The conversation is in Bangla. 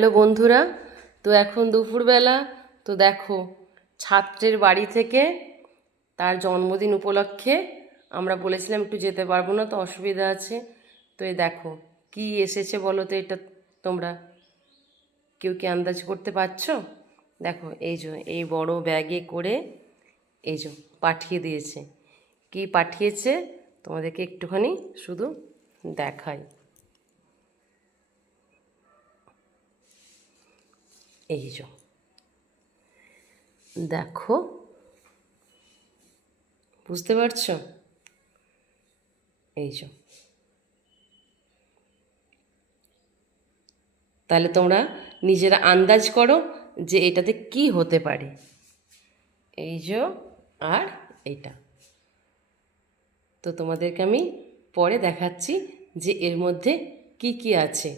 হ্যালো বন্ধুরা, তো এখন দুপুরবেলা, তো দেখো, ছাত্রের বাড়ি থেকে তার জন্মদিন উপলক্ষে আমরা বলেছিলাম একটু যেতে পারব না, তো অসুবিধা আছে। তো এই দেখো, কি এসেছে বলো তো এটা তোমরা? কেউ কি আন্দাজ করতে পারছ? দেখো, এই যে, এই বড় ব্যাগে করে এই যে পাঠিয়ে দিয়েছে। কি পাঠিয়েছে? তোমাদেরকে একটুখানি শুধু দেখাই। এই যে দেখো। বুঝতে পারছ? এই যে তাহলে তোমরা নিজেরা আন্দাজ করো যে এটাতে কি হতে পারে। এই যে আর এটা তো তোমাদেরকে আমি পরে দেখাচ্ছি যে এর মধ্যে কি কি আছে।